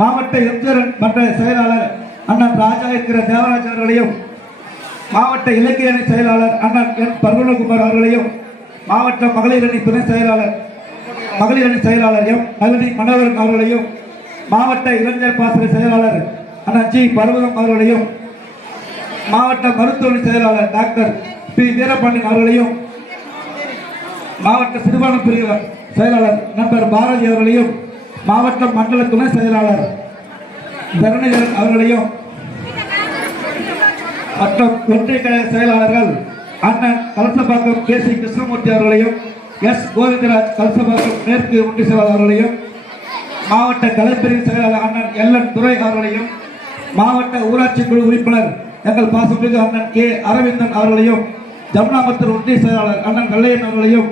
மாவட்ட எம்ஜிஆர் மன்ற செயலாளர் அண்ணன் ராஜா இருக்கிற தேவராஜ் அவர்களையும், மாவட்ட இலக்கிய அணி செயலாளர் அண்ணன் என் பர்வணகுமார் அவர்களையும், மாவட்ட மகளிர் அணி துணை செயலாளர் எம் நளினி மனோகரன் அவர்களையும், மாவட்ட இளைஞர் பாசறை செயலாளர் அண்ணன் ஜி பர்வதம் அவர்களையும், மாவட்ட மருத்துவ செயலாளர் டாக்டர் பி வீரபாண்டியன் அவர்களையும், மாவட்ட சிறுபான்மை பிரிவு செயலாளர் நண்பர் பாரதி அவர்களையும், மாவட்ட மண்டல துணை செயலாளர் தருணேஸ்வரன் அவர்களையும் மற்றும் ஒன்றிய கழக செயலாளர்கள் அண்ணன் கலசபாக்கம் கே சி கிருஷ்ணமூர்த்தி அவர்களையும், எஸ் கோவிந்தராஜ் கலசபாக்கம் மேற்கு ஒன்றிய செயலாளர் அவர்களையும், மாவட்ட கலைப்பிரிவு செயலாளர் அண்ணன் எல் என் துரை அவர்களையும், மாவட்ட ஊராட்சி குழு உறுப்பினர் எங்கள் பாசமிகு அண்ணன் கே அரவிந்தன் அவர்களையும், ஜமுனாமத்தூர் ஒன்றிய செயலாளர் அண்ணன் கல்லையன் அவர்களையும்,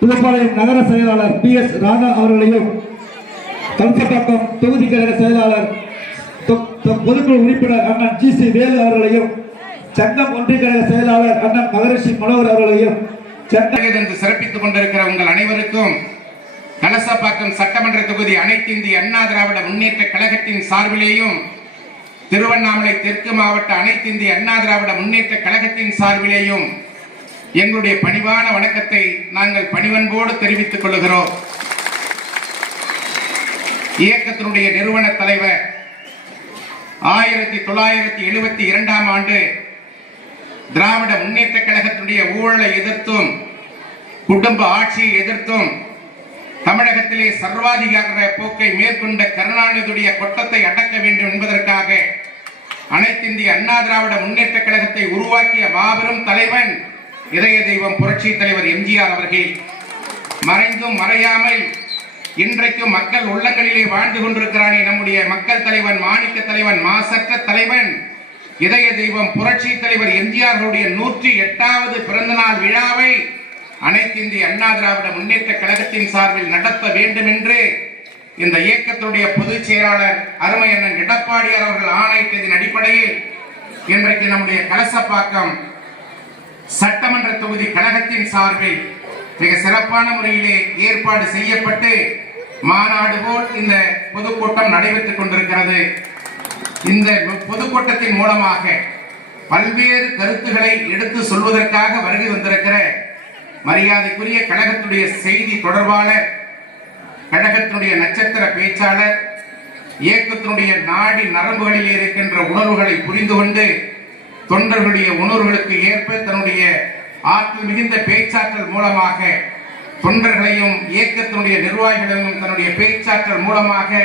புதுப்பாளையம் நகர செயலாளர் பி எஸ் ராதா அவர்களையும், கலசபாக்கம் தொகுதி கழக செயலாளர் பொதுக்குழு உறுப்பினர் அண்ணன் ஜி சி வேலு அவர்களையும், சங்கம் ஒன்றிய கழக செயலாளர் அண்ணன் மகரிஷி மனோகர் அவர்களையும் என்று சிறப்பித்துக் கொண்டிருக்கிற உங்கள் அனைவருக்கும் கலசப்பாக்கம் சட்டமன்ற தொகுதி அனைத்து இந்திய அண்ணா திராவிட முன்னேற்ற கழகத்தின் சார்பிலேயும், திருவண்ணாமலை தெற்கு மாவட்ட அனைத்து இந்திய அண்ணா திராவிட முன்னேற்ற கழகத்தின் சார்பிலேயும் எங்களுடைய பணிவான வணக்கத்தை நாங்கள் பணிவன்போடு தெரிவித்துக் கொள்கிறோம். இயக்கத்தினுடைய நிறுவன தலைவர் 1972ஆம் ஆண்டு திராவிட முன்னேற்ற கழகத்தினுடைய ஊழலை எதிர்த்தும் குடும்ப ஆட்சியை எதிர்த்தும் தமிழகத்திலே சர்வாதிகார போக்கை மேற்கொண்ட கருணாநிதியுடைய கொட்டத்தை அடக்க வேண்டும் என்பதற்காக அனைத்து இந்திய அண்ணா திராவிட முன்னேற்ற கழகத்தை உருவாக்கிய மாபெரும் தலைவன் இதய தெய்வம் புரட்சி தலைவர் எம்ஜிஆர் அவர்கள். மறைந்தும் மறையாமல் இன்றைக்கும் மக்கள் உள்ளங்களிலே வாழ்ந்து கொண்டிருக்கிறானே நம்முடைய மக்கள் தலைவன், மாணிக்க தலைவன், மாசற்ற தலைவன், இதய தெய்வம் புரட்சி தலைவர் எம்ஜிஆருடைய 108வது பிறந்த நாள் விழாவை அனைத்து இந்திய அண்ணா திராவிட முன்னேற்ற கழகத்தின் சார்பில் நடத்த வேண்டும் என்று இந்த இயக்கத்துடைய பொதுச் செயலாளர் அருமை அண்ணன் எடப்பாடியார் அவர்கள் ஆணையிட்டதின் அடிப்படையில் இன்றைக்கு நம்முடைய கலசப்பாக்கம் சட்டமன்ற தொகுதி கழகத்தின் சார்பில் மிக சிறப்பான முறையிலே ஏற்பாடு செய்யப்பட்டு மாநாடு போல் இந்த பொதுக்கூட்டம் நடைபெற்றுக் கொண்டிருக்கிறது. இந்த பொதுக்கூட்டத்தின் மூலமாக பல்வேறு கருத்துக்களை எடுத்து சொல்வதற்காக வருகை வந்திருக்கிற மரியாதைக்குரிய கழகத்துடைய செய்தி தொடர்பாளர், கழகத்தினுடைய நட்சத்திர பேச்சாளர், இயக்கத்தினுடைய நாடி நரம்புகளில் இருக்கின்ற உணர்வுகளை புரிந்து கொண்டு தொண்டர்களுடைய உணர்வுகளுக்கு ஏற்ப தன்னுடைய ஆற்றல் மிகுந்த பேச்சாற்றல் மூலமாக தொண்டர்களையும் இயக்கத்தினுடைய நிர்வாகிகளையும் தன்னுடைய பேச்சாற்றல் மூலமாக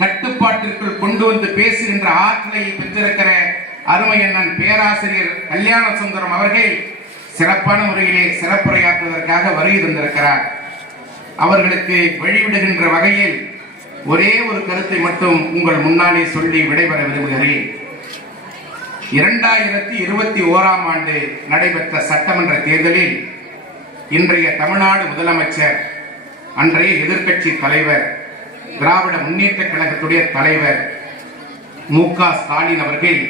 கட்டுப்பாட்டிற்குள் கொண்டு வந்து பேசுகின்ற ஆற்றலை பெற்றிருக்கிற அருமை அண்ணன் பேராசிரியர் கல்யாண சுந்தரம் அவர்கள் சிறப்பான முறையிலே சிறப்புரையாற்றுவதற்காக வருகை தந்திருக்கிறார். அவர்களுக்கு வழிவிடுகின்ற வகையில் ஒரே ஒரு கருத்தை மட்டும் உங்கள் முன்னாலே சொல்லி விடைபெற விரும்புகிறேன். 2021ஆம் ஆண்டு நடைபெற்ற சட்டமன்ற தேர்தலில் இன்றைய தமிழ்நாடு முதலமைச்சர், அன்றைய எதிர்க்கட்சி தலைவர், திராவிட முன்னேற்ற கழகத்துடைய தலைவர் மு.க. ஸ்டாலின் அவர்கள்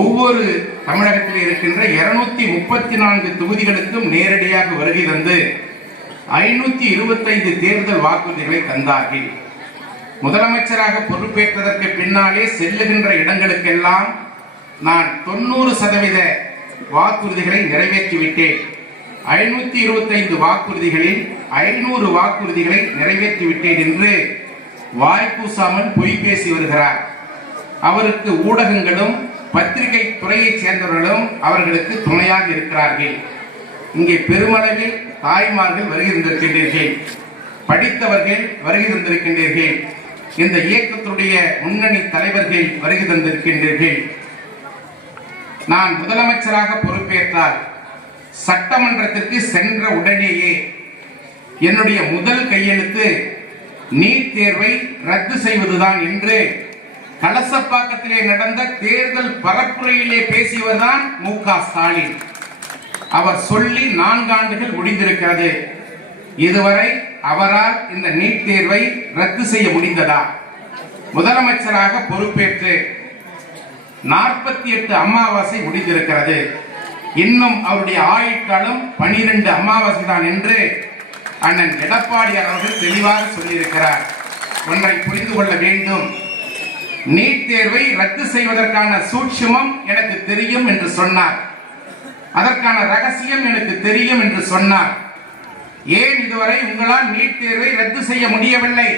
ஒவ்வொரு தமிழகத்தில் இருக்கின்ற 234 தொகுதிகளுக்கும் நேரடியாக வருகை தந்து 525 தேர்தல் வாக்குறுதிகளை தந்தார்கள். முதலமைச்சராக பொறுப்பேற்றதற்கு பின்னாலே செல்லுகின்ற இடங்களுக்கெல்லாம் நான் 90% வாக்குறுதிகளை நிறைவேற்றிவிட்டேன். 525 வாக்குறுதிகளில் 500 வாக்குறுதிகளை நிறைவேற்றிவிட்டேன் என்று வாய்ப்பூசாமல் பொய் பேசி வருகிறார். அவருக்கு ஊடகங்களும் பத்திரிகை துறையை சேர்ந்தவர்களும் அவர்களுக்கு துணையாக இருக்கிறார்கள். இங்கே பெருமளவில் தாய்மார்கள் வருகை தந்திருக்கின்றீர்கள், படித்தவர்கள் வருகை தந்திருக்கின்றீர்கள், இந்த இயக்கத்துடைய முன்னணி தலைவர்கள் வருகை தந்திருக்கின்றீர்கள். நான் முதலமைச்சராக பொறுப்பேற்றால் சட்டமன்றத்திற்கு சென்ற உடனேயே என்னுடைய முதல் கையெழுத்து நீட் தேர்வை ரத்து செய்வதுதான் என்று கலசப்பாக்கத்திலே நடந்த தேர்தல் பரப்புரையிலே பேசியவர்தான் மு.க. ஸ்டாலின். அவர் சொல்லி 4 ஆண்டுகள் முடிந்திருக்கிறது. இதுவரை அவரால் இந்த நீட் தேர்வை ரத்து செய்ய முடிந்ததா? முதலமைச்சராக பொறுப்பேற்று 48 அமாவாசை முடிந்திருக்கிறது. இன்னும் அவருடைய ஆயுட்காலம் 12 அமாவாசை தான் என்று அண்ணன் எடப்பாடியார் அவர்கள் தெளிவாக சொல்லியிருக்கிறார். ஒன்றை புரிந்து கொள்ள வேண்டும். நீட் தேர்வை ரத்து செய்வதற்கான சூட்சுமம் எனக்கு தெரியும் என்று சொன்னார். அதற்கான ரகசியம் எனக்கு தெரியும் என்று சொன்னார். ஏன் இதுவரை உங்களால் நீட் தேர்வை ரத்து செய்ய முடியவில்லை?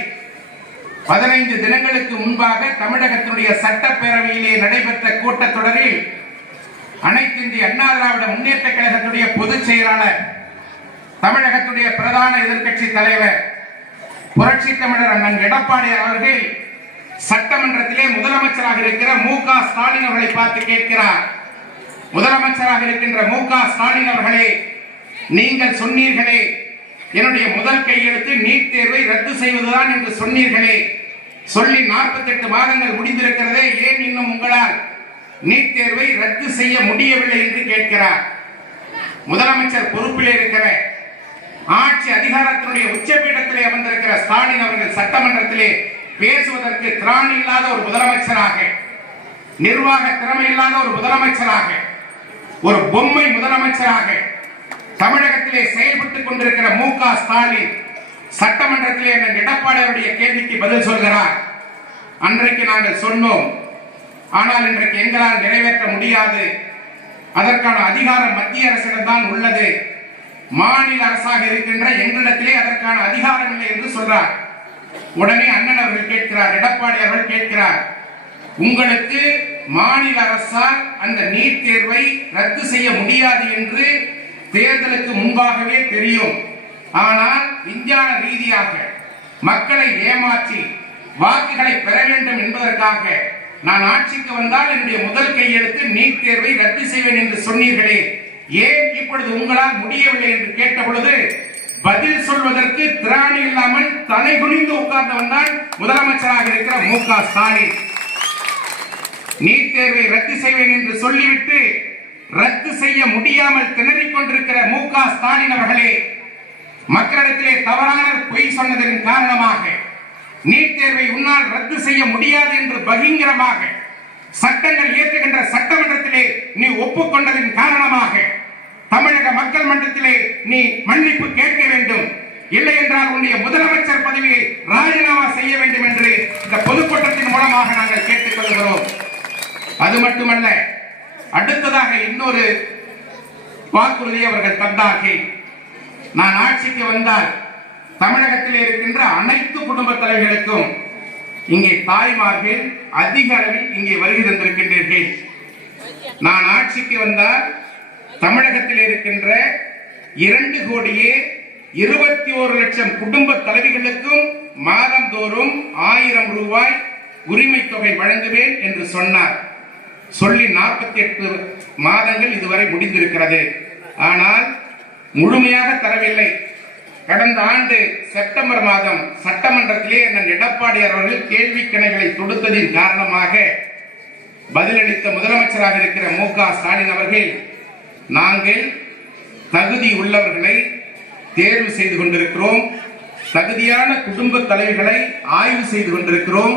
15 தினங்களுக்கு முன்பாக தமிழகத்தினுடைய சட்டப்பேரவையிலே நடைபெற்ற கூட்டத்தொடரில் அனைத்து இந்திய அண்ணா திராவிட முன்னேற்ற கழகத்துடைய பொதுச் செயலாளர், தமிழகத்துடைய பிரதான எதிர்க்கட்சி தலைவர், புரட்சி தமிழர் அண்ணன் எடப்பாடி அவர்கள் சட்டமன்றத்திலே முதலமைச்சராக இருக்கிற மு.க. ஸ்டாலின் அவர்களை பார்த்து கேட்கிறார். முதலமைச்சராக இருக்கின்ற மு.க. ஸ்டாலின் அவர்களே, நீங்கள் சொன்னீர்களே என்னுடைய முதல் கையெழுத்து நீட் தேர்வை ரத்து செய்வதுதான் என்று சொன்னீர்களே, சொல்லி 48 மாதங்கள் முடிந்திருக்கிறதே, ஏன் இன்னும் உங்களால் நீட் தேர்வை ரத்து செய்ய முடியவில்லை என்று கேட்கிறார். முதலமைச்சர் பொறுப்பில் இருக்கிற ஆட்சி அதிகாரத்தினுடைய உச்சபீடத்திலே அமர்ந்திருக்கிற ஸ்டாலின் அவர்கள் சட்டமன்றத்திலே பேசுவதற்கு திராணி இல்லாத ஒரு முதலமைச்சராக, நிர்வாக திறமை இல்லாத ஒரு முதலமைச்சராக, ஒரு பொம்மை முதலமைச்சராக தமிழகத்திலே செயல்பட்டுக் கொண்டிருக்கிற மு.க. ஸ்டாலின் சட்டமன்றத்திலே எடப்பாடியுடைய கேள்விக்கு பதில் சொல்கிறார். அன்றைக்கு நாங்கள் சொன்னோம், ஆனால் இன்றைக்கு எங்களால் நிறைவேற்ற முடியாது, அதற்கான அதிகாரம் மத்திய அரசிடம்தான் உள்ளது, மாநில அரசாக இருக்கின்ற எங்களிடத்திலே அதற்கான அதிகாரம் இல்லை என்று சொல்றார். உடனே அண்ணன் அவர்கள் கேட்கிறார், எடப்பாடி அவர்கள் கேட்கிறார், உங்களுக்கு மாநில அரசால் அந்த நீட் தேர்வை ரத்து செய்ய முடியாது என்று தேர்தலுக்கு முன்பாகவே தெரியும். ஆனால் விஞ்ஞான ரீதியாக மக்களை ஏமாற்றி வாக்குகளை பெற வேண்டும் என்பதற்காக நான் ஆட்சிக்கு வந்தால் என்னுடைய முதல் கையெழுத்து நீட் தேர்வை ரத்து செய்வேன் என்று சொன்னீர்களே, ஏன் இப்பொழுது உங்களால் முடியவில்லை என்று கேட்ட பொழுது பதில் சொல்வதற்கு திராணி இல்லாமல் தலை குனிந்து உட்கார்ந்தவன் தான் முதலமைச்சராக இருக்கிற மு.க. ஸ்டாலின். நீட் தேர்வை ரத்து செய்வேன் என்று சொல்லிவிட்டு ரத்து செய்ய முடியாமல் திணறிக் கொண்டிருக்கிற மு.க. ஸ்டாலின் அவர்களே, மக்களிடத்திலே தவறான பொய் சொன்னதன் காரணமாக நீட் தேர்வை உன்னால் ரத்து செய்ய முடியாது என்று பகிரங்கமாக சட்டங்கள் இயற்றுகின்ற சட்டமன்றத்திலே நீ ஒப்புக்கொண்டதன் காரணமாக தமிழக மக்கள் மன்றத்திலே நீ மன்னிப்பு கேட்க வேண்டும், இல்லை என்றால் உன்னுடைய முதலமைச்சர் பதவியை ராஜினாமா செய்ய வேண்டும் என்று இந்த பொதுக்கூட்டத்தின் மூலமாக நாங்கள் கேட்டுக் கொள்கிறோம். அது மட்டுமல்ல, அடுத்ததாக இன்னொரு வாக்குறுதி அவர்கள் தந்தார்கள். நான் ஆட்சிக்கு வந்தால் தமிழகத்தில் இருக்கின்ற அனைத்து குடும்ப தலைவர்களுக்கும் இங்கே தாய்மார்கள் அதிக அளவில் இங்கே வருகை தந்திருக்கின்றீர்கள். நான் ஆட்சிக்கு வந்தால் தமிழகத்தில் இருக்கின்ற 2,21,00,000 குடும்ப தலைவிகளுக்கும் மாதந்தோறும் 1000 ரூபாய் உரிமை தொகை வழங்குவேன் என்று சொன்னார். சொல்லி 48 மாதங்கள் இதுவரை முடிந்திருக்கிறது. ஆனால் முழுமையாக தரவில்லை. கடந்த ஆண்டு செப்டம்பர் மாதம் சட்டமன்றத்திலே எடப்பாடி அவர்கள் கேள்வி கணைகளை தொடுத்ததின் காரணமாக பதிலளித்த முதலமைச்சராக இருக்கிற மு.க. ஸ்டாலின் அவர்கள், நாங்கள் தகுதி உள்ளவர்களை தேர்வு செய்து கொண்டிருக்கிறோம், தகுதியான குடும்ப தலைவர்களை ஆய்வு செய்து கொண்டிருக்கிறோம்,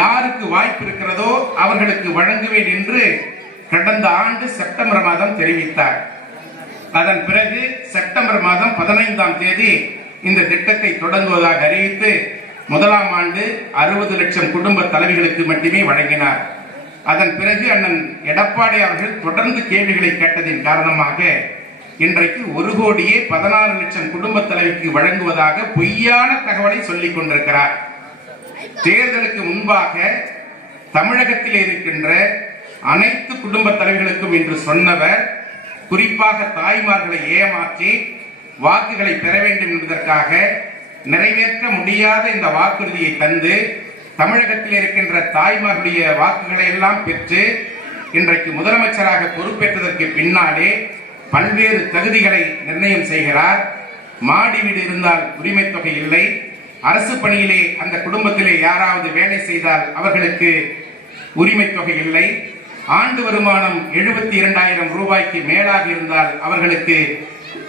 யாருக்கு வாய்ப்பு இருக்கிறதோ அவர்களுக்கு வழங்குவேன் என்று கடந்த ஆண்டு செப்டம்பர் மாதம் தெரிவித்தார். அதன் பிறகு செப்டம்பர் மாதம் 15ஆம் தேதி இந்த திட்டத்தை தொடங்குவதாக அறிவித்து முதலாம் ஆண்டு 60 லட்சம் குடும்ப தலைவிகளுக்கு மட்டுமே வழங்கினார். அதன் பிறகு அண்ணன் எடப்பாடி அவர்கள் தொடர்ந்து கேள்விகளை கேட்டதின் காரணமாக இன்றைக்கு 1,16,00,000 குடும்ப தலைவிக்கு வழங்குவதாக பொய்யான தகவலை சொல்லிக் கொண்டிருக்கிறார். தேர்தலுக்கு முன்பாக தமிழகத்தில் இருக்கின்ற அனைத்து குடும்ப தலைவர்களுக்கும் என்று சொன்னவர், குறிப்பாக தாய்மார்களை ஏமாற்றி வாக்குகளை பெற வேண்டும் என்பதற்காக நிறைவேற்ற முடியாத இந்த வாக்குறுதியை தந்து தமிழகத்தில் இருக்கின்ற தாய்மார்களுடைய வாக்குகளை எல்லாம் பெற்று இன்றைக்கு முதலமைச்சராக பொறுப்பேற்றதற்கு பின்னாலே பல்வேறு தகுதிகளை நிர்ணயம் செய்கிறார். மாடி வீடு இருந்தால் உரிமை தொகை இல்லை, அரசு பணியிலே அந்த குடும்பத்திலே யாராவது வேலை செய்தால் அவர்களுக்கு உரிமை தொகை இல்லை, ஆண்டு வருமானம் 72,000 ரூபாய்க்கு மேலாக இருந்தால் அவர்களுக்கு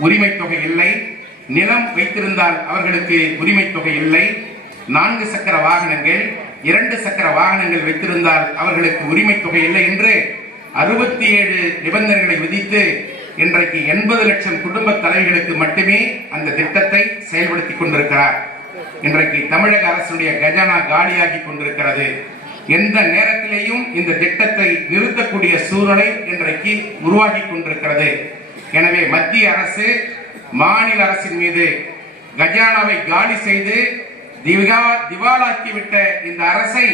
உரிமை தொகை இல்லை, நிலம் வைத்திருந்தால் அவர்களுக்கு உரிமை தொகை இல்லை, 4 சக்கர வாகனங்கள் 2 சக்கர வாகனங்கள் வைத்திருந்தால் அவர்களுக்கு உரிமை தொகை இல்லை என்று 67 நிபந்தனைகளை விதித்து இன்றைக்கு 80 லட்சம் குடும்ப தலைவர்களுக்கு மட்டுமே அந்த திட்டத்தை செயல்படுத்திக் கொண்டிருக்கிறார். இன்றைக்கு தமிழக அரசுடைய கஜானா காலியாகி கொண்டிருக்கிறது. எந்த நேரத்திலேயும் இந்த திட்டத்தை நிறுத்தக்கூடிய சூழ்நிலை இன்றைக்கு உருவாகி கொண்டிருக்கிறது. எனவே மத்திய அரசு மாநில அரசின் மீது கஜானாவை காலி செய்து திவாலாக்கிவிட்ட இந்த அரசை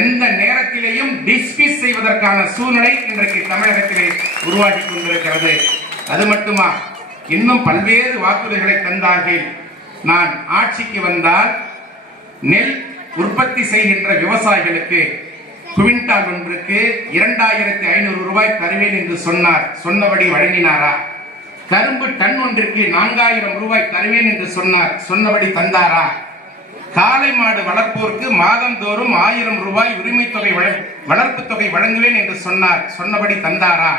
எந்த நேரத்திலேயும் டிஸ்மிஸ் செய்வதற்கான சூழ்நிலை இன்றைக்கு தமிழகத்திலே உருவாகி கொண்டிருக்கிறது. அது மட்டுமா, இன்னும் பல்வேறு வாக்குறுதிகளை தந்தார்கள். நான் ஆட்சிக்கு வந்தால் நெல் உற்பத்தி செய்கின்ற விவசாயிகளுக்கு குவிண்டால் ஒன்றுக்கு 2500 ரூபாய் தருவேன் என்று சொன்னார். சொன்னபடி வழங்கினாரா? கரும்பு டன் ஒன்றிற்கு 4000 ரூபாய் தருவேன் என்று சொன்னார். சொன்னபடி தந்தாரா? காளை மாடு வளர்ப்போருக்கு மாதந்தோறும் 1000 ரூபாய் உரிமை தொகை வளர்ப்பு தொகை வழங்குவேன் என்று சொன்னார். சொன்னபடி தந்தாரா?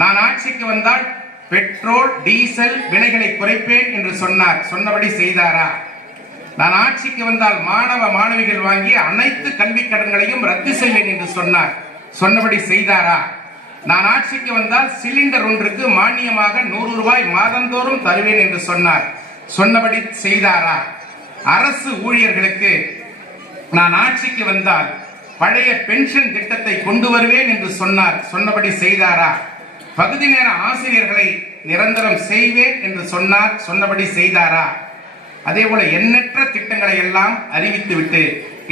நான் ஆட்சிக்கு வந்தால் பெட்ரோல் டீசல் விலைகளை குறைப்பேன் என்று சொன்னார். சொன்னபடி செய்தாரா? நான் ஆட்சிக்கு வந்தால் மாணவ மாணவிகள் வாங்கிய அனைத்து கல்வி கடன்களையும் ரத்து செய்வேன் என்று சொன்னார். சொன்னபடி செய்தாரா? நான் ஆட்சிக்கு வந்தால் சிலிண்டர் ஒன்றுக்கு மானியமாக 100 ரூபாய் மாதந்தோறும் தருவேன் என்று சொன்னார். சொன்னபடி செய்தாரா? அரசு ஊழியர்களுக்கு நான் ஆட்சிக்கு வந்தால் பழைய பென்ஷன் திட்டத்தை கொண்டு வருவேன் என்று சொன்னார். சொன்னபடி செய்தாரா? பகுதி நேர ஆசிரியர்களை நிரந்தரம் செய்வேன் என்று சொன்னார். சொன்னபடி செய்தாரா? அதே போல எண்ணற்ற திட்டங்களை எல்லாம் அறிவித்துவிட்டு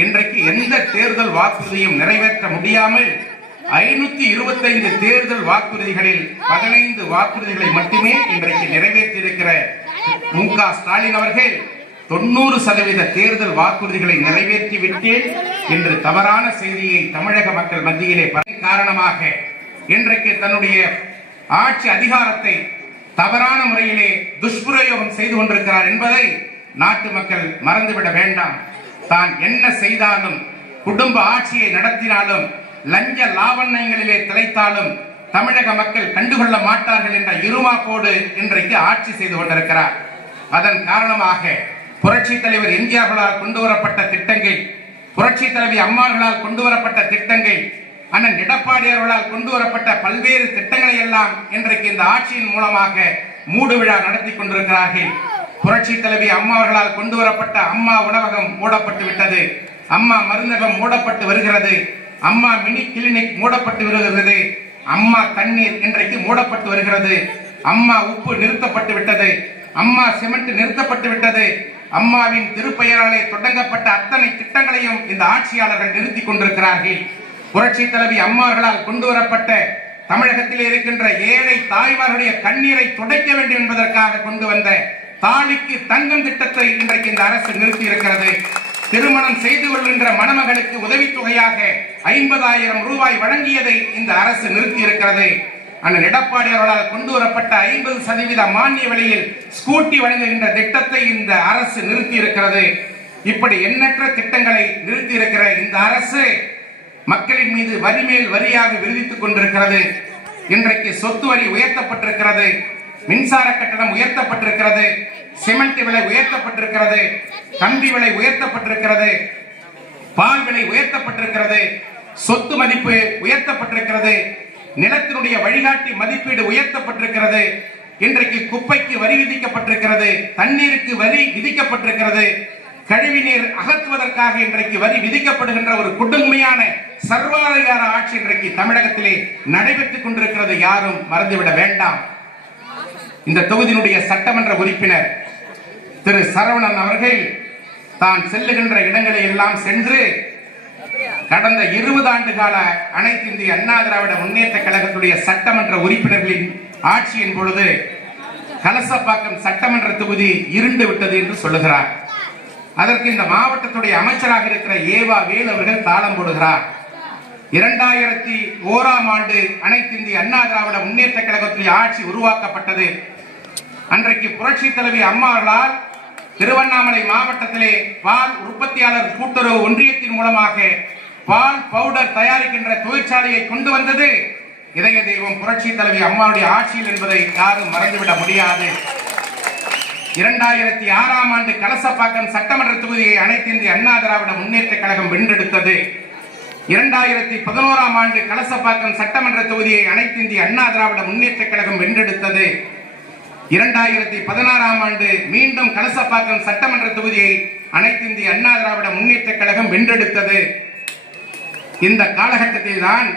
இன்றைக்கு எந்த தேர்தல் வாக்குறுதியும் நிறைவேற்ற முடியாமல் 525 தேர்தல் வாக்குறுதிகளில் 15 வாக்குறுதிகளை மட்டுமே இன்றைக்கு நிறைவேற்றியிருக்கிற மு.க. ஸ்டாலின் அவர்கள் 90% தேர்தல் வாக்குறுதிகளை நிறைவேற்றி விட்டேன் என்று தவறான செய்தியை தமிழக மக்கள் மத்தியிலே காரணமாக இன்றைக்கு தன்னுடைய ஆட்சி அதிகாரத்தை தவறான முறையிலே துஷ்பிரயோகம் செய்து கொண்டிருக்கிறார் என்பதை நாட்டு மக்கள் மறந்துவிட வேண்டாம். தான் என்ன செய்தாலும், குடும்ப ஆட்சியை நடத்தினாலும், லஞ்ச லாவண்யங்களிலே திளைத்தாலும் தமிழக மக்கள் கண்டுகொள்ள மாட்டார்கள் என்ற இருமாப்போடு இன்றைக்கு ஆட்சி செய்து கொண்டிருக்கிறார். அதன் காரணமாக புரட்சி தலைவர் எம்ஜிஆர்களால் கொண்டு வரப்பட்ட திட்டங்கள், புரட்சி தலைவி அம்மார்களால் கொண்டு வரப்பட்ட திட்டங்கள், அண்ணன் எடப்பாடியார்களால் கொண்டு வரப்பட்ட பல்வேறு திட்டங்களை எல்லாம் இன்றைக்கு இந்த ஆட்சியின் மூலமாக மூடு விழா நடத்தி கொண்டிருக்கிறார்கள். புரட்சி தலைவி அம்மா அவர்களால் கொண்டு வரப்பட்ட அம்மா உணவகம் மூடப்பட்டு விட்டது. அம்மா மருந்தகம் மூடப்பட்டு வருகிறது. அம்மா மினி கிளினிக் மூடப்பட்டு வருகிறது. அம்மா தண்ணீர் இன்றைக்கு மூடப்பட்டு வருகிறது. அம்மா உப்பு நிறுத்தப்பட்டு விட்டது. அம்மா சிமெண்ட் நிறுத்தப்பட்டு விட்டது. அம்மாவின் திருப்பெயராலே தொடங்கப்பட்ட அத்தனை திட்டங்களையும் இந்த ஆட்சியாளர்கள் நிறுத்தி கொண்டிருக்கிறார்கள். புரட்சி தலைவி அம்மாவர்களால் கொண்டு வரப்பட்ட தமிழகத்தில் இருக்கின்ற ஏழை தாய்மார்களுடைய கண்ணீரை துடைக்க வேண்டும் என்பதற்காக கொண்டு வந்த தாலிக்கு தங்கம் திட்டத்தை இன்றைக்கு இந்த அரசு நிறுத்தி இருக்கிறது. திருமணம் செய்து கொள்கின்ற மணமகளுக்கு உதவித்தொகையாக 50,000 ரூபாய் வழங்கியதை இந்த அரசு நிறுத்தி இருக்கிறது. அண்ணன் எடப்பாடி அவர்களால் கொண்டு வரப்பட்ட 50% மானிய விலையில் ஸ்கூட்டி வழங்குகின்ற திட்டத்தை இந்த அரசு நிறுத்தி இருக்கிறது. இப்படி எண்ணற்ற திட்டங்களை நிறுத்தி இருக்கிற இந்த அரசு மக்களின் மீது வரி மேல் வரியாக விதித்துக் கொண்டிருக்கிறது. இன்றைக்கு சொத்து வரி உயர்த்தப்பட்டிருக்கிறது. மின்சார கட்டணம் உயர்த்தப்பட்டிருக்கிறது. சிமெண்ட் விலை உயர்த்தப்பட்டிருக்கிறது. கம்பி விலை உயர்த்தப்பட்டிருக்கிறது. பால் விலை உயர்த்தப்பட்டிருக்கிறது. சொத்து மதிப்பு உயர்த்தப்பட்டிருக்கிறது. நிலத்தினுடைய வழிகாட்டி மதிப்பீடு உயர்த்தப்பட்டிருக்கிறது. இன்றைக்கு குப்பைக்கு வரி விதிக்கப்பட்டிருக்கிறது. தண்ணீருக்கு வரி விதிக்கப்பட்டிருக்கிறது. கழிவு நீர் அகற்றுவதற்காக இன்றைக்கு வரி விதிக்கப்படுகின்ற ஒரு கொடுமையான சர்வாதிகார ஆட்சி இன்றைக்கு தமிழகத்திலே நடைபெற்றுக் கொண்டிருக்கிறது. யாரும் மறந்துவிட வேண்டாம். இந்த தொகுதியினுடைய சட்டமன்ற உறுப்பினர் திரு சரவணன் அவர்கள் தான் செல்லுகின்ற இடங்களை எல்லாம் சென்று கடந்த 20 ஆண்டு கால அனைத்து இந்திய அண்ணா திராவிட முன்னேற்ற கழகத்துடைய சட்டமன்ற உறுப்பினர்களின் ஆட்சியின் பொழுது கலசப்பாக்கம் சட்டமன்ற தொகுதி இருண்டு விட்டது என்று சொல்லுகிறார். அதற்கு இந்த மாவட்டத்துடைய அமைச்சராக இருக்கிற ஏவா வேல் அவர்கள் தாளம் போடுகிறார். 2001ஆம் ஆண்டு அனைத்து இந்திய அண்ணா திராவிட முன்னேற்ற கழகத்துடைய ஆட்சி உருவாக்கப்பட்டது. அன்றைக்கு புரட்சி தலைவி அம்மாவர்களால் திருவண்ணாமலை மாவட்டத்திலே பால் உற்பத்தியாளர் கூட்டுறவு ஒன்றியத்தின் மூலமாக பால் பவுடர் தயாரிக்கின்ற தொழிற்சாலையை கொண்டு வந்தது இதய தெய்வம் புரட்சி தலைவி அம்மாவுடைய ஆட்சியில் என்பதை யாரும் மறந்துவிட முடியாது. 2006ஆம் ஆண்டு கலசப்பாக்கம் சட்டமன்ற தொகுதியை அனைத்து இந்திய அண்ணா திராவிட முன்னேற்ற கழகம் வென்றெடுத்தது. 2011ஆம் ஆண்டு கலசப்பாக்கம் சட்டமன்ற தொகுதியை அனைத்து இந்திய அண்ணா திராவிட முன்னேற்ற கழகம் வென்றெடுத்தது. 2016ஆம் ஆண்டு மீண்டும் கலசப்பாக்கம் சட்டமன்ற தொகுதியை அனைத்து இந்திய அண்ணா திராவிட முன்னேற்ற கழகம் வென்றெடுத்தது. இந்த காலகட்டத்தில் தான்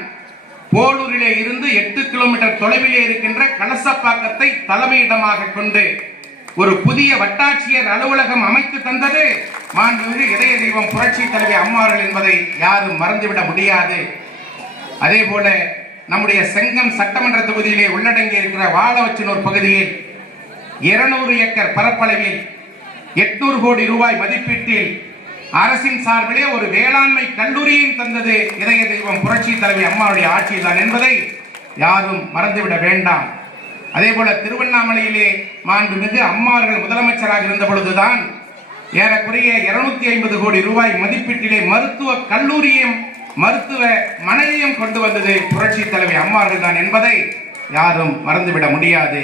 போலூரிலே இருந்து 8 கிலோமீட்டர் தொலைவிலே இருக்கின்ற கலசப்பாக்கத்தை தலைமையிடமாக கொண்டு ஒரு புதிய வட்டாட்சியர் அலுவலகம் அமைத்து தந்தது மாண்புமிகு இதய தெய்வம் புரட்சி தலைவி அம்மாவர்கள் என்பதை யாரும் மறந்துவிட முடியாது. அதே போல நம்முடைய செங்கம் சட்டமன்ற தொகுதியிலே உள்ளடங்கி இருக்கிற வாழவச்சனூர் பகுதியில் 200 ஏக்கர் பரப்பளவில் 800 கோடி ரூபாய் மதிப்பீட்டில் அரசின் சார்பிலே ஒரு வேளாண்மை கல்லூரியும் தந்தது இதய தெய்வம் புரட்சி தலைவி அம்மாவுடைய ஆட்சியில் தான் என்பதை யாரும் மறந்துவிட வேண்டாம். அதே போல திருவண்ணாமலையிலே மாண்புமிகு அம்மாவர்கள் முதலமைச்சராக இருந்த பொழுதுதான் ஏறக்குறைய 250 கோடி ரூபாய் மதிப்பீட்டிலே மருத்துவ கல்லூரியும் மருத்துவ மனையையும் கொண்டு வந்தது புரட்சி தலைவி அம்மாவர்கள் தான் என்பதை யாரும் மறந்துவிட முடியாது.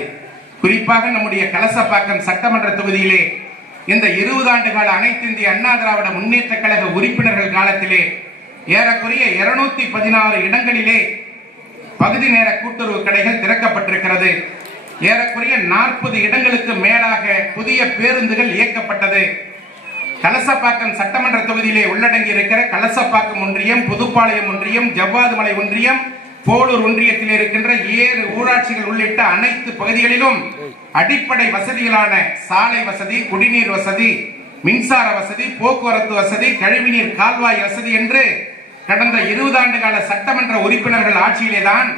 குறிப்பாக நம்முடைய கலசப்பாக்கம் சட்டமன்ற தொகுதியிலே இந்த 20 ஆண்டு கால அனைத்து இந்திய அண்ணா திராவிட முன்னேற்ற கழக உறுப்பினர்கள் காலத்திலே ஏறக்குறைய 216 இடங்களிலே பகுதி நேர கூட்டுறவு கடைகள் திறக்கப்பட்டிருக்கிறது. ஏறக்குறைய 40 இடங்களுக்கு மேலாக புதிய பேருந்துகள் இயக்கப்பட்டது. கலசப்பாக்கம் சட்டமன்ற தொகுதியிலே உள்ளடங்கி இருக்கிற கலசப்பாக்கம் ஒன்றியம், புதுப்பாளையம் ஒன்றியம், ஜவ்வாதுமலை ஒன்றியம், போலூர் ஒன்றியத்தில் இருக்கின்ற 7 ஊராட்சிகள் உள்ளிட்ட அனைத்து பகுதிகளிலும் அடிப்படை வசதிகளான சாலை வசதி, குடிநீர் வசதி, மின்சார வசதி, போக்குவரத்து வசதி, கழிவுநீர் கால்வாய் வசதி என்று கடந்த 20 ஆண்டு கால சட்டமன்ற உறுப்பினர்கள் ஆட்சியிலே தான்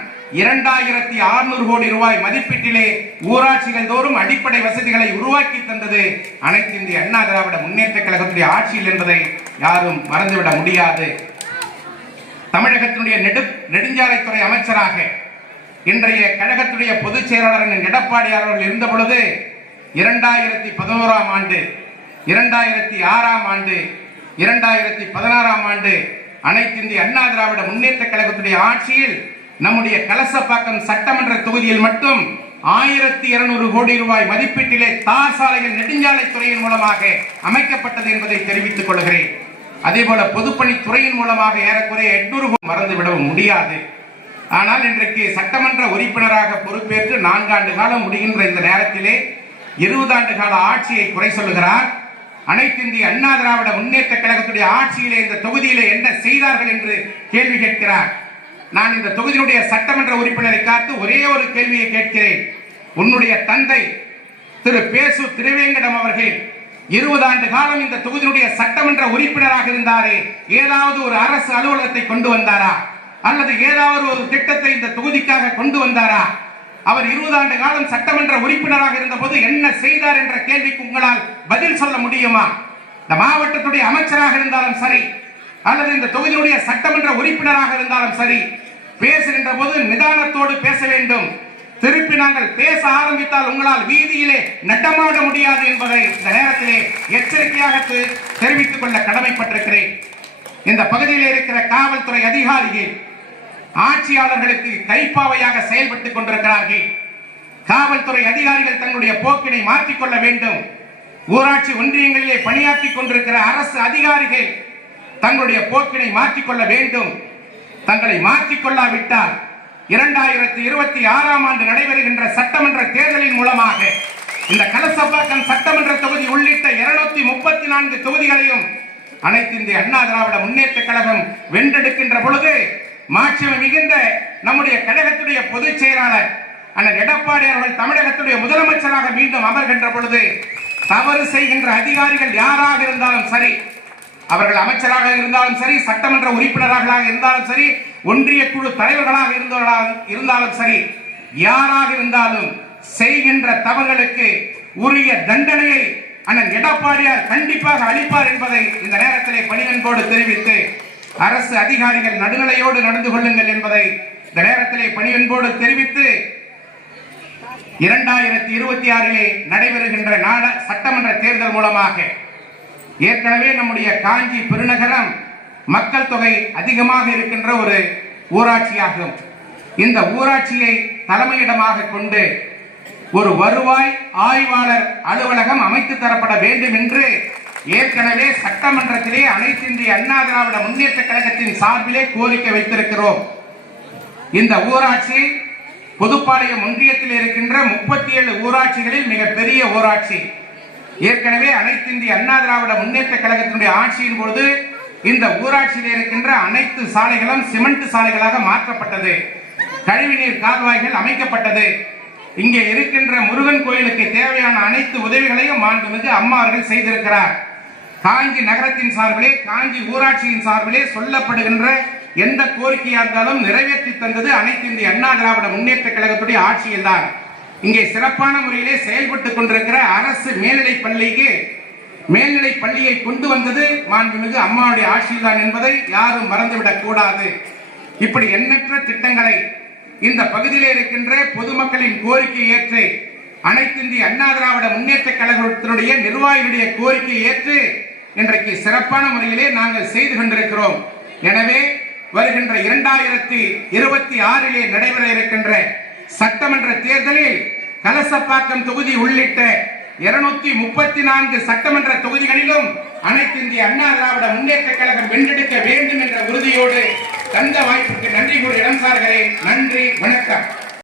2600 கோடி ரூபாய் மதிப்பீட்டிலே ஊராட்சிகள் தோறும் அடிப்படை வசதிகளை உருவாக்கி தந்தது அனைத்து இந்திய அண்ணா திராவிட முன்னேற்ற கழகத்துடைய ஆட்சியில் என்பதை யாரும் மறந்துவிட முடியாது. தமிழகத்தினுடைய நெடுஞ்சாலைத்துறை அமைச்சராக இன்றைய கழகத்துடைய பொதுச் செயலாளர் எடப்பாடியார் அவர்கள் இருந்த பொழுது 2011ஆம் ஆண்டு, 2006ஆம் ஆண்டு, 2016ஆம் ஆண்டு அனைத்து இந்திய அண்ணா திராவிட முன்னேற்ற கழகத்துடைய ஆட்சியில் நம்முடைய கலசப்பாக்கம் சட்டமன்ற தொகுதியில் மட்டும் 1200 கோடி ரூபாய் மதிப்பீட்டிலே தார் சாலைகள் நெடுஞ்சாலைத்துறையின் மூலமாக அமைக்கப்பட்டது என்பதை தெரிவித்துக் கொள்கிறேன். அதே போல பொதுப்பணித்துறையின் மூலமாக ஏறக்குறைய 800 மறந்துவிடவும் முடியாது. ஆனால் இன்றைக்கு சட்டமன்ற உறுப்பினராக பொறுப்பேற்று 4 ஆண்டு காலம் முடிகின்ற இந்த நேரத்திலே 20 ஆண்டு கால ஆட்சியை குறை சொல்லுகிறார். அனைத்து இந்திய அண்ணா திராவிட முன்னேற்ற கழகத்துடைய ஆட்சியிலே இந்த தொகுதியிலே என்ன செய்தார்கள் என்று கேள்வி கேட்கிறார். நான் இந்த தொகுதியினுடைய சட்டமன்ற உறுப்பினரை காத்து ஒரே ஒரு கேள்வியை கேட்கிறேன். உன்னுடைய தந்தை திரு பேசு திருவேங்கடம் அவர்கள் 20 ஆண்டு காலம் இந்த தொகுதியினுடைய சட்டமன்ற உறுப்பினராக இருந்தாரே, ஏதாவது ஒரு அரசு அலுவலகத்தை கொண்டு வந்தாரா அல்லது ஏதாவது ஒரு திட்டத்தை இந்த தொகுதிக்காக கொண்டு வந்தாரா? அவர் 20 ஆண்டு காலம் சட்டமன்ற உறுப்பினராக இருந்த போது என்ன செய்தார் என்ற கேள்விக்கு உங்களால் பதில் சொல்ல முடியுமா? இந்த மாவட்டத்துடைய அமைச்சராக இருந்தாலும் சரி அல்லது இந்த தொகுதியினுடைய சட்டமன்ற உறுப்பினராக இருந்தாலும் சரி, பேசுகின்ற போது நிதானத்தோடு பேச வேண்டும். திருப்பி நாங்கள் பேச ஆரம்பித்தால் உங்களால் வீதியிலே நடமாட முடியாது என்பதை இந்த நேரத்திலே எச்சரிக்கையாக தெரிவித்துக் கொள்ள கடமைப்பட்டிருக்கிறேன். இந்த பகுதியில் இருக்கிற காவல்துறை அதிகாரிகள் ஆட்சியாளர்களுக்கு கைப்பாவையாக செயல்பட்டுக் கொண்டிருக்கிறார்கள். காவல்துறை அதிகாரிகள் தங்களுடைய போக்கினை மாற்றிக்கொள்ள வேண்டும். ஊராட்சி ஒன்றியங்களிலே பணியாற்றிக் கொண்டிருக்கிற அரசு அதிகாரிகள் தங்களுடைய போக்கினை மாற்றிக்கொள்ள வேண்டும். தங்களை மாற்றிக்கொள்ளாவிட்டால் 2026ஆம் ஆண்டு நடைபெறுகின்ற சட்டமன்ற தேர்தலின் மூலமாக இந்த கலசப்பாக்கம் சட்டமன்ற தொகுதி உள்ளிட்ட 234 தொகுதிகளையும் அனைத்து இந்திய அண்ணா திராவிட முன்னேற்ற கழகம் வென்றெடுக்கின்ற பொழுது மாட்சிமை மிகுந்த நம்முடைய கழகத்துடைய பொதுச் செயலாளர் அண்ணன் எடப்பாடி அவர்கள் தமிழகத்துடைய முதலமைச்சராக மீண்டும் அமர்கின்ற பொழுது தவறு செய்கின்ற அதிகாரிகள் யாராக இருந்தாலும் சரி, அவர்கள் அமைச்சராக இருந்தாலும் சரி, சட்டமன்ற உறுப்பினர்களாக இருந்தாலும் சரி, ஒன்றிய குழு தலைவர்களாக இருந்தாலும் சரி, யாராக இருந்தாலும் செய்கின்ற தவறுகளுக்கு உரிய தண்டனையை அண்ணன் எடப்பாடியார் கண்டிப்பாக அளிப்பார் என்பதை இந்த நேரத்திலே பணிவன்போடு தெரிவித்து, அரசு அதிகாரிகள் நடுநிலையோடு நடந்து கொள்ளுங்கள் என்பதை இந்த நேரத்திலே பணிவன்போடு தெரிவித்து, 2026 நடைபெறுகின்ற சட்டமன்ற தேர்தல் மூலமாக ஏற்கனவே நம்முடைய காஞ்சி பெருநகரம் மக்கள் தொகை அதிகமாக இருக்கின்ற ஒரு ஊராட்சியாகும். இந்த ஊராட்சியை தலைமையிடமாக கொண்டு ஒரு வருவாய் ஆய்வாளர் அலுவலகம் அமைத்து தரப்பட வேண்டும் என்று ஏற்கனவே சட்டமன்றத்திலே அனைத்து இந்திய அண்ணா திராவிட முன்னேற்ற கழகத்தின் சார்பிலே கோரிக்கை வைத்திருக்கிறோம். இந்த ஊராட்சி புதுப்பாளையம் ஒன்றியத்தில் இருக்கின்ற 37 ஊராட்சிகளில் மிகப்பெரிய ஊராட்சி. ஏற்கனவே அனைத்து இந்திய அண்ணா திராவிட முன்னேற்ற கழகத்தினுடைய ஆட்சியின் பொழுது இந்த ஊராட்சியில் இருக்கின்ற அனைத்து சாலைகளும் சிமெண்ட் சாலைகளாக மாற்றப்பட்டது. கழிவுநீர் கால்வாய்கள் அமைக்கப்பட்டது. இங்கே இருக்கின்ற முருகன் கோயிலுக்கு தேவையான அனைத்து உதவிகளையும் மாண்புமிகு அம்மா அவர்கள் செய்திருக்கிறார். காஞ்சி நகரத்தின் சார்பிலே, காஞ்சி ஊராட்சியின் சார்பிலே சொல்லப்படுகின்ற எந்த கோரிக்கையா இருந்தாலும் நிறைவேற்றி தந்தது அனைத்து இந்திய அண்ணா திராவிட முன்னேற்ற கழகத்துடைய ஆட்சியில் தான். இங்கே சிறப்பான முறையிலே செயல்பட்டுக் கொண்டிருக்கிற அரசு மேல்நிலை பள்ளியை கொண்டு வந்தது மாண்புமிகு அம்மாவுடைய ஆட்சியில் தான் என்பதை யாரும் மறந்துவிடக் கூடாது. இப்படி எண்ணற்ற திட்டங்களை இந்த பகுதியில் இருக்கின்ற பொதுமக்களின் கோரிக்கை ஏற்று அனைத்து இந்திய அண்ணா திராவிட முன்னேற்ற கழகத்தினுடைய நிர்வாகிகளுடைய கோரிக்கை ஏற்று இன்றைக்கு சிறப்பான முறையிலே நாங்கள் செய்து கொண்டிருக்கிறோம். எனவே வருகின்ற 2026 நடைபெற இருக்கின்ற சட்டமன்ற தேர்தலில் கலசப்பாக்கம் தொகுதி உள்ளிட்ட 234 சட்டமன்ற தொகுதிகளிலும் அனைத்து இந்திய அண்ணா திராவிட முன்னேற்ற கழகம் வென்றெடுக்க வேண்டும் என்ற உறுதியோடு தந்த வாய்ப்புக்கு நன்றி கூறி இடம் சார்கிறேன். நன்றி, வணக்கம்.